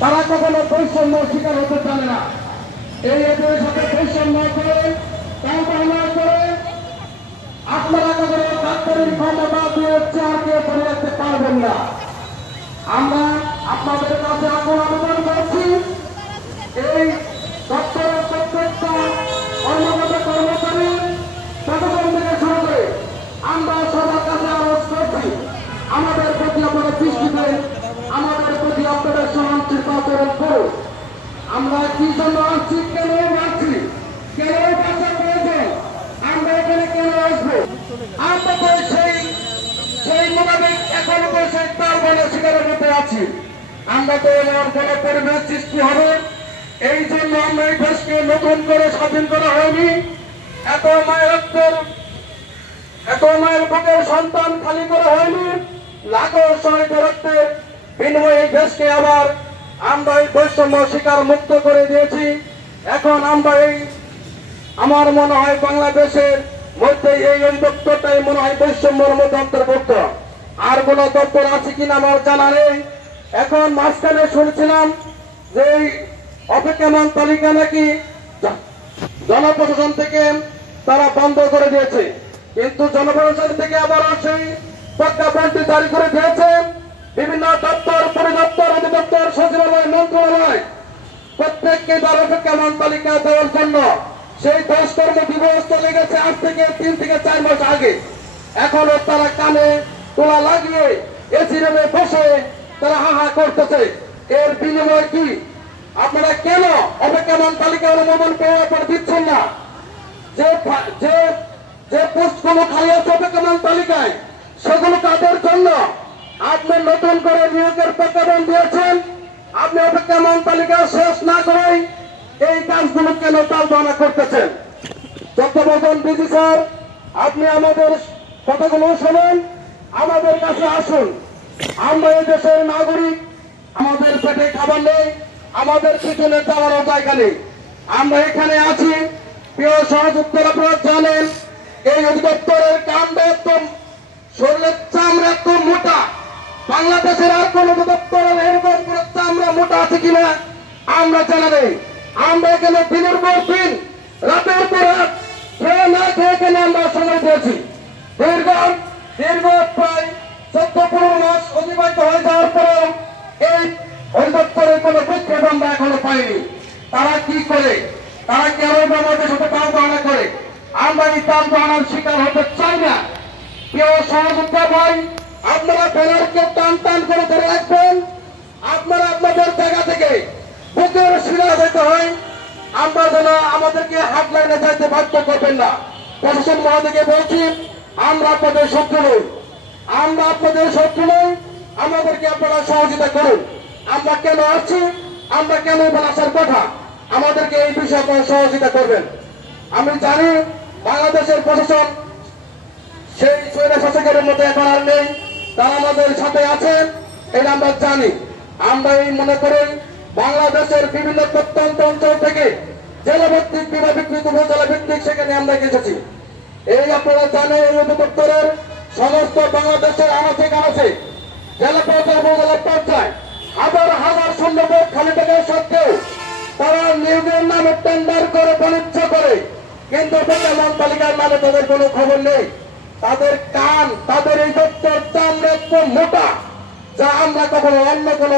তারা কখনো বৈষম্য শিকার হতে জানে না। এই এদের সাথে বৈষম্য করে তালবাহানা করে আপনারা কখনো ডাক্তারের ক্ষমতা দিয়ে চেয়ারকে ধরে রাখতে পারবেন না। আমরা আপনাদের কাছে এখন আবেদন করছি, এই দপ্তরের প্রত্যেকটা কর্মরত কর্মচারী প্রশাসন থেকে শুরু করে আমরা সবার কাছে আরোপ করছি, আমাদের প্রতি আপনারা দৃষ্টি দেন, আমাদের প্রতি আপনাদের সহানুভূতি আচরণ করুন। আমরা কি জন্য আসছি, কেন আসছি, কেন কাজটা প্রয়োজন, আমরা এখানে কেন আসবো, আমরা তো সেই মোতাবেক এখনো তো সেই তার বলে শিকারের মধ্যে আছি। আমরা তো এমন কোন পরিবেশ সৃষ্টি হবে, এই জন্য আমরা এই দেশকে নতুন করে স্বাধীন করা হয়নি। এত মায়ের বুকের সন্তান খালি করা হয়নি, লাখো শহীদ রক্তের বিনিময়ে এই দেশকে আবার আমরা এই বৈষম্য শিকার মুক্ত করে দিয়েছি। এখন আমরা আমার মনে হয় বাংলাদেশের মধ্যে এই অধিদপ্তরটাই মনে হয় বৈষম্যের মধ্যে অন্তর্ভুক্ত। আর কোন দপ্তর আছে কিনা আমার জানা নেই। এখন মাঝখানে শুনছিলাম যে এই অপেক্ষমান তালিকা নাকি জনপ্রশাসন থেকে তারা বন্ধ করে দিয়েছে, কিন্তু জনপ্রশাসন থেকে আবার সেই প্রজ্ঞাপনটি জারি করে দিয়েছে। বিভিন্ন দপ্তর, পরিদপ্তর, অধিদপ্তর, সচিবালয়, মন্ত্রণালয় প্রত্যেককে তার অপেক্ষমান তালিকা দেওয়ার জন্য সেই 10 কর্ম দিবস চলে গেছে আজ থেকে 3 থেকে 4 মাস আগে। এখনো তারা কানে তোলা লাগিয়ে এসি রুমে বসে তারা হাহা করতেছে। এর বিনিময়ে কি আপনারা কেন অপেক্ষমান তালিকা অনুমোদন পাওয়ার পর দিচ্ছেন না? যে পোস্টগুলো খালি আছে অপেক্ষমান তালিকায়, সেগুলো তাদের জন্য আপনি নতুন করে নিয়োগের প্রজ্ঞাপন দিয়েছেন। আপনি অপেক্ষমান তালিকা শেষ না করে এই কাজগুলো কেন টালবাহানা করতেছেন? চট্টগ্রাম ডিজি স্যার, আপনি আমাদের কথাগুলো শোনেন, আমাদের কাছে আসুন। আমরা এই দেশের নাগরিক, আমাদের পেটে খাবার নেই, আমাদের পিছনে যাওয়ারও জায়গা নেই। আমরা এখানে আছি। প্রিয় সহযোগিতারা, আপনারা জানেন এই অধিদপ্তরের কাণ্ড একদম শরীরের চামড়া এত মোটা, বাংলাদেশের আর কোন অধিদপ্তরের এরকম চামড়া মোটা আছে কিনা আমরা জানা নেই। আমরা এখানে দিনের পর দিন, রাতের পর রাত খেয়ে না খেয়ে এখানে আমরা সময় দিয়েছি। দীর্ঘ প্রায় 14-15 মাস অতিবাহিত হয়ে যাওয়ার পরেও এই অধিদপ্তরের কোন বিক্ষোভ আমরা এখনো পাইনি। তারা কি করে? তারা কেন আমাদের সাথে টালবাহানা করে? আমরা এই টালবাহানার শিকার হতে চাই না। কেউ সহযোগিতা ভাই, আপনারা ব্যানারকে টান টান করে ধরে রাখবেন। আপনারা আপনাদের জায়গা থেকে বুকের শিরা যেতে হয়, আমরা যেন আমাদেরকে হাট লাইনে যাইতে বাধ্য করবেন না। প্রশাসন মহোদয়কে বলছি, আমরা আপনাদের শত্রু নই, আমরা আপনাদের শত্রু নই, আমাদেরকে আপনারা সহযোগিতা করুন। আমরা কেন আসছি, আমরা কেন আসার কথা, আমাদেরকে এই বিষয়ে আপনারা সহযোগিতা করবেন। আমি জানি বাংলাদেশের প্রশাসন সেই স্বৈরা শাসকের মধ্যে এখন আর নেই, তারা আমাদের সাথে আছেন, এটা আমরা জানি। আমরা এই মনে করি বাংলাদেশের বিভিন্ন প্রত্যন্ত অঞ্চল থেকে জেলা ভিত্তিক, বিভাগ ভিত্তিক, উপজেলা ভিত্তিক সেখানে আমরা এসেছি। এই আপনারা জানেন এই অধিদপ্তরের সমস্ত বাংলাদেশের আনাচে কানাচে জেলা পর্যায়ে, উপজেলা পর্যায়ে হাজার হাজার শূন্যপদ খালি থাকা সত্ত্বেও তারা নিয়োগের নামে টেন্ডার করে বাণিজ্য করে, কিন্তু অপেক্ষমান তালিকার নামে তাদের কোনো খবর নেই। তাদের কান, তাদের এই দপ্তর চামড়া একটু মোটা, যা আমরা কখনো অন্য কোনো